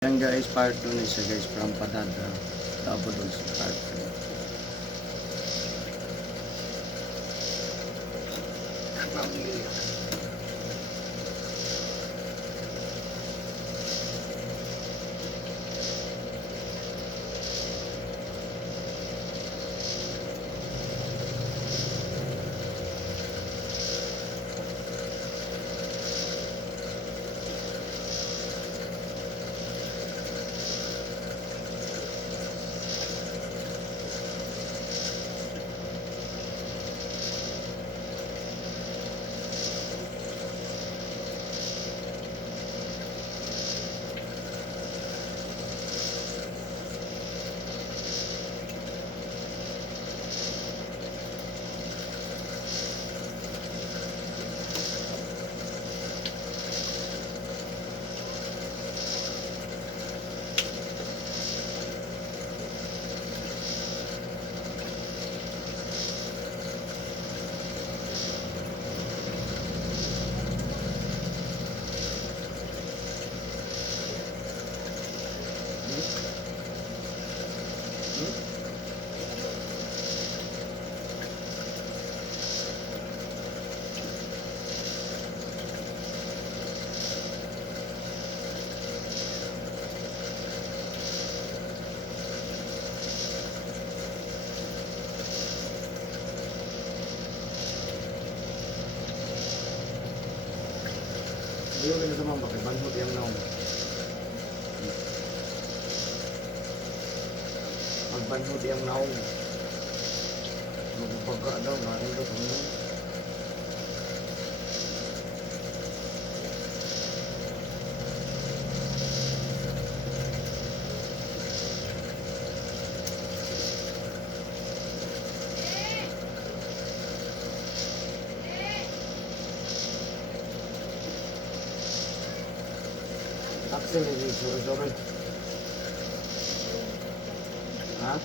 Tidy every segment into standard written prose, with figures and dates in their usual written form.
Yan guys, part 2 na siya guys from Padada. Tapos doon sa part 2. Ayaw ka na sa mga bakit, banhod yung naong. Magbanhod yung naong. Magpagka daw, nain daw kung naong. Axel ini sore-sore. Hah?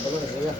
Bagus ya.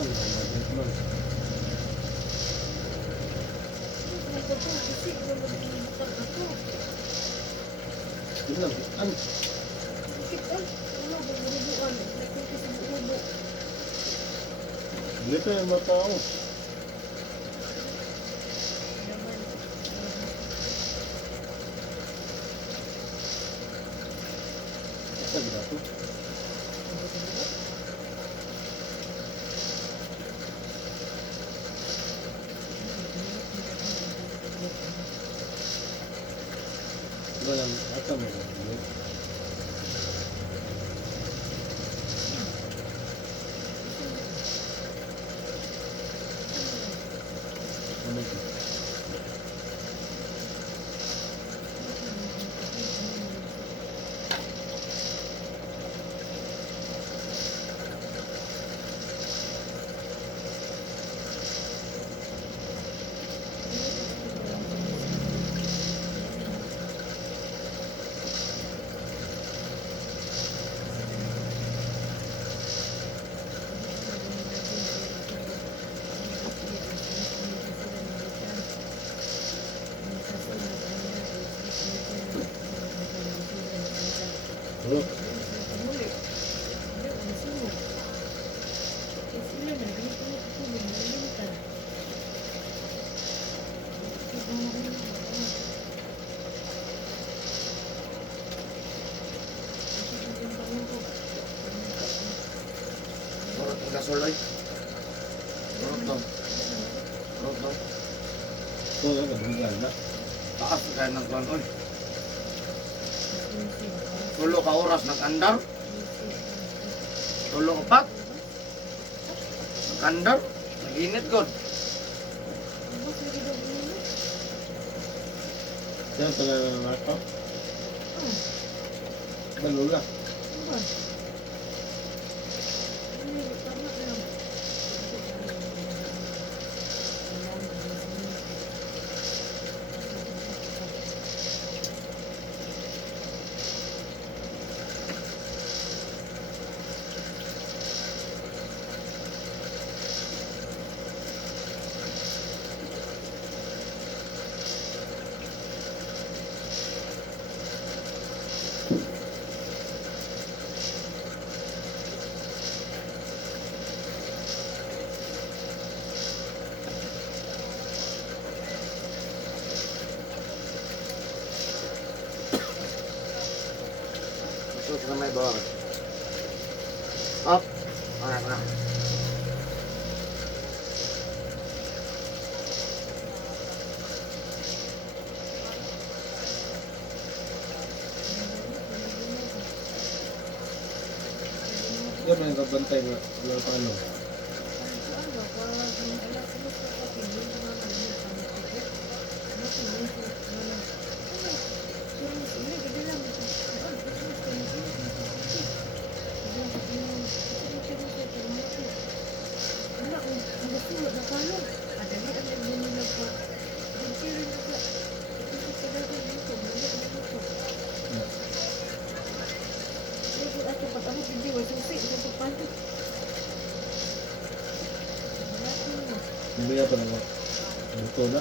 Dito yung mga tao. Sabi na ito. Walang ata mo. Ano ito? Ano? Turot ang gasolay. Turot daw. Turot daw. Ito lang, nabungan na. Taas kaya ng kwan, oy. Tulo ka oras nag-andar. Tulo ka pat. Nag-andar. Nag-init god. Diyan pala na ng mata. Balula. Sus na may bawang. Up. Ayan na. Yan ang kabantay na wala paano. Bumaya pa naman. Buto na.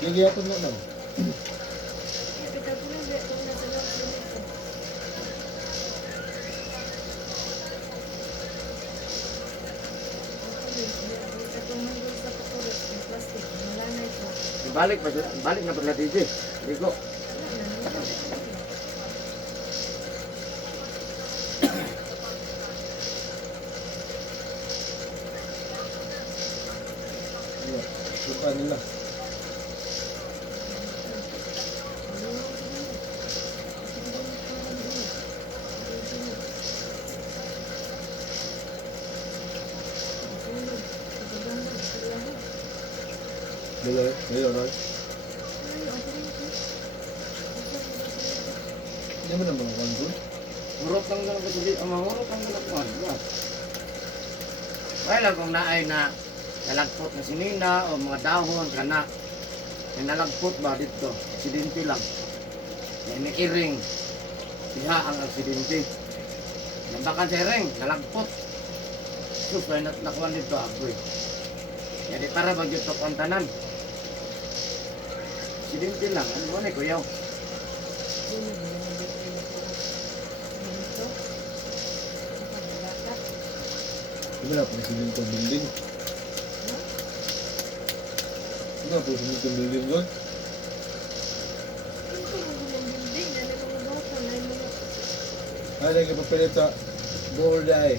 Nagyapon na lang. Balik pa siya. Balik na pala DJ. Ligo. Suka nila. Dilo, Roy. Hindi mo naman ang doon. Hurot lang na lang ito. Ang mahurot lang na lang. Kaya lang kung naay na nalagpot na sinina o mga dahon kana ay nalagpot ba dito, aksidente lang. Kaya nakiring, diha ang aksidente. Nambakan sa ring, nalagpot. So, kaya nakuhan dito agoy. Kaya di para ba dito pantanan. Aksidente lang, ano mo na kuyaw. Di ba na po simintong building? Di ba po simintong building doon? Ay, nagpapalit sa buhol dahil.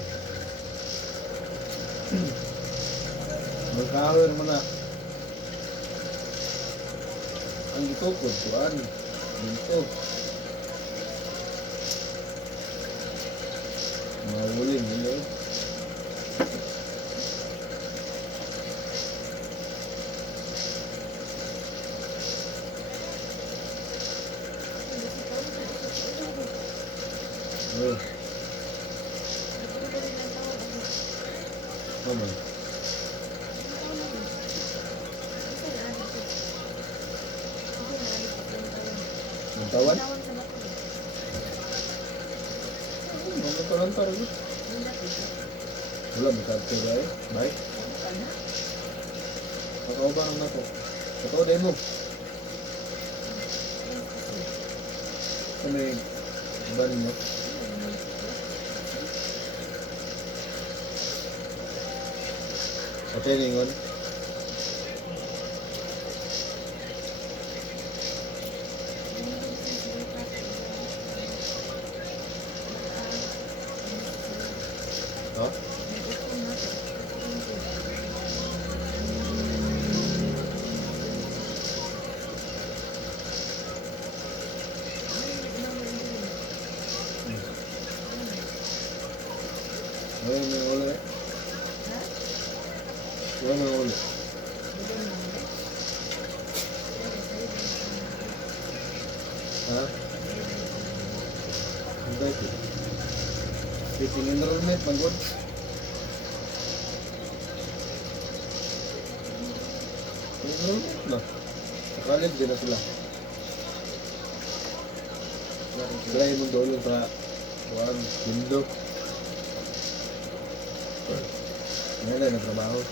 Magkahawir mo na. Ang itukod, kuan. Dito. Mahulin, nila. Oh, naman. Ang tawan? Mga talantar ito. Wala, magkakita ba eh? Bye. Kakauban ang nato. Kakao dahil mo. Ano yung ban mo? Patay na yun. Ha? Ayun, may ulo eh. Ayun, may ulo. Ha? Ang dahil ko. Fitting enrollment, magod. Enrollment na. Sa college din na sila. Sila yung dolo sa kuwan, Indo. Ngayon na nagtrabaho.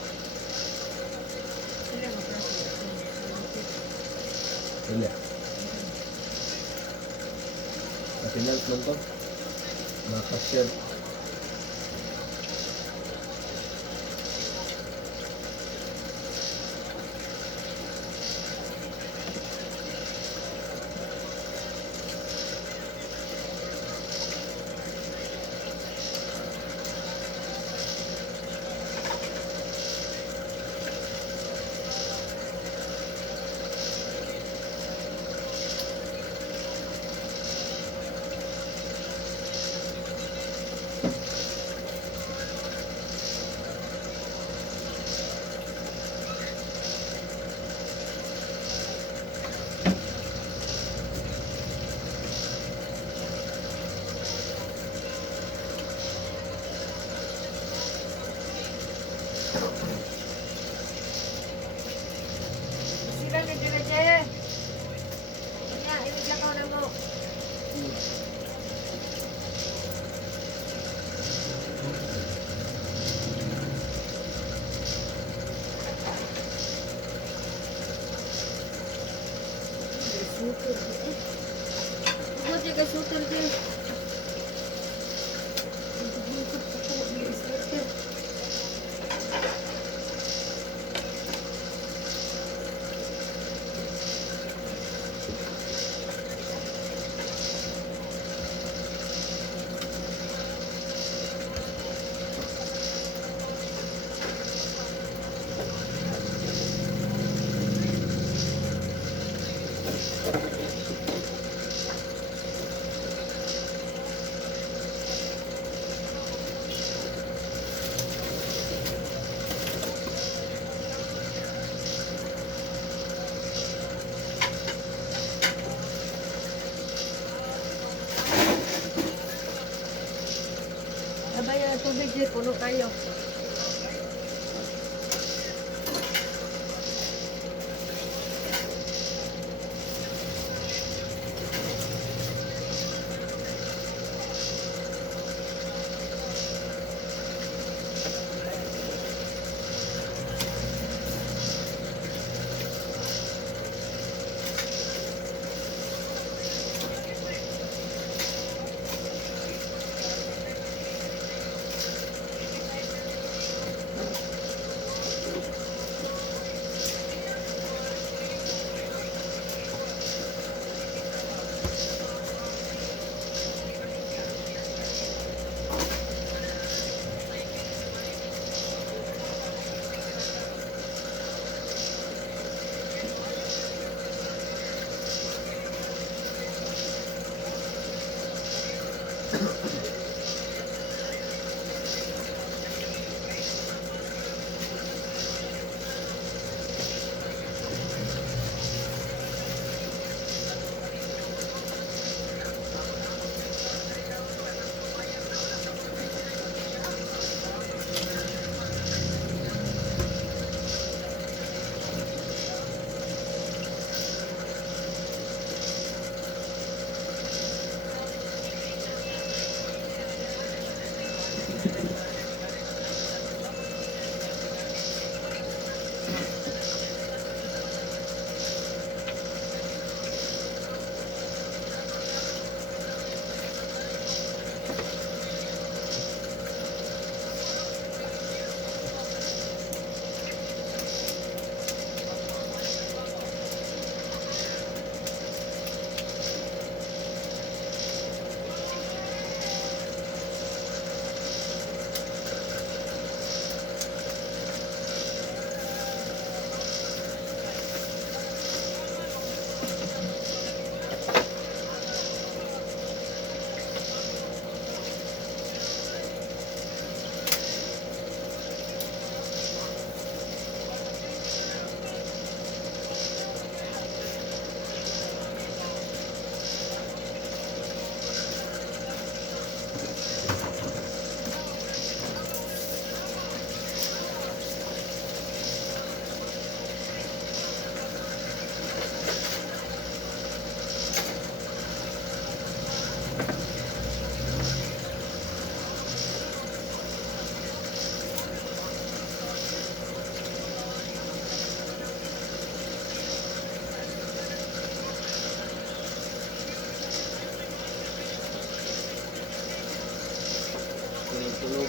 Sila. Finance man to. Mga cashier. Sila na dyan. Ya, ilagakaw na mo. Suter dyan. Huwag dyan ka suter dyan. Bukod pa po, may suter. Abay, tubig dyan, puno kayo.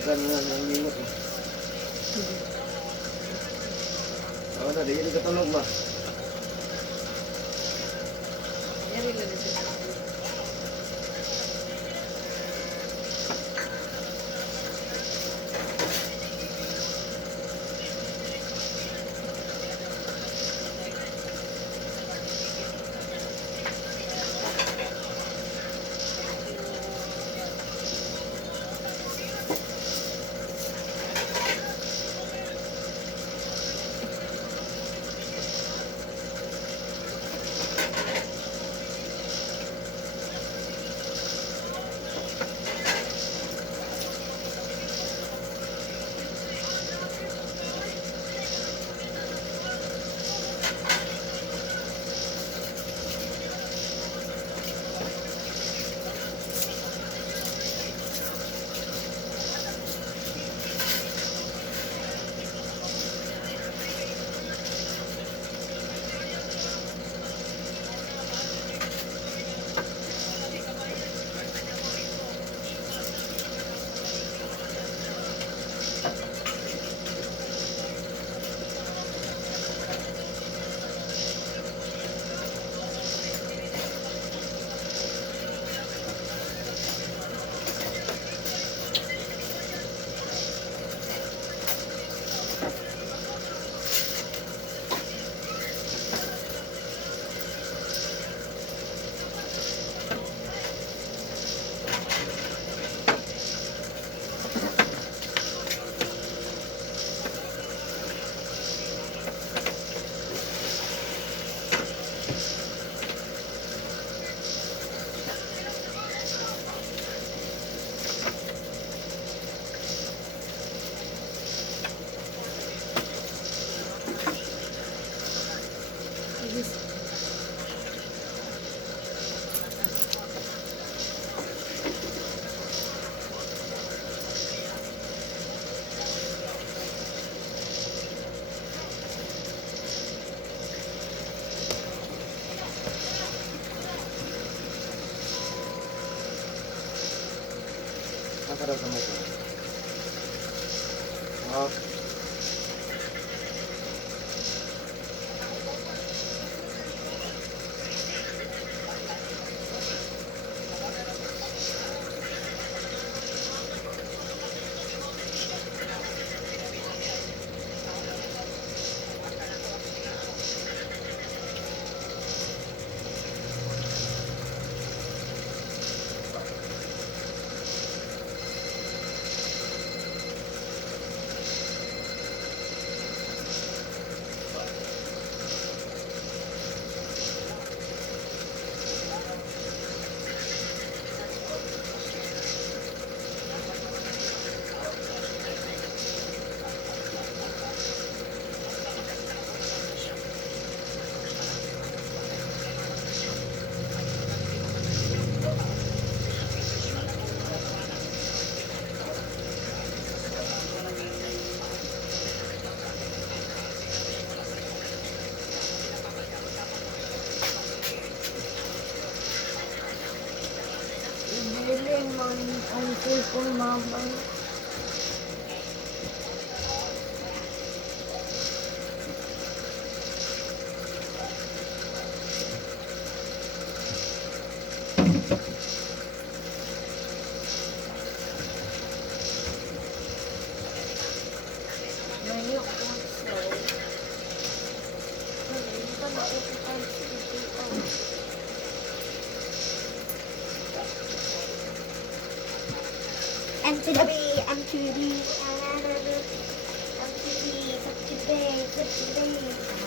Magkano na ng mingot eh. Ako na, di ka tulog ba? Eri lang na siya. Masarap naman ito. Oh. Biling man ang cellphone mama. Mayok also. Hindi pa nakikita ito. M to the B, M to the B, M to the B, M to the B, M to the B.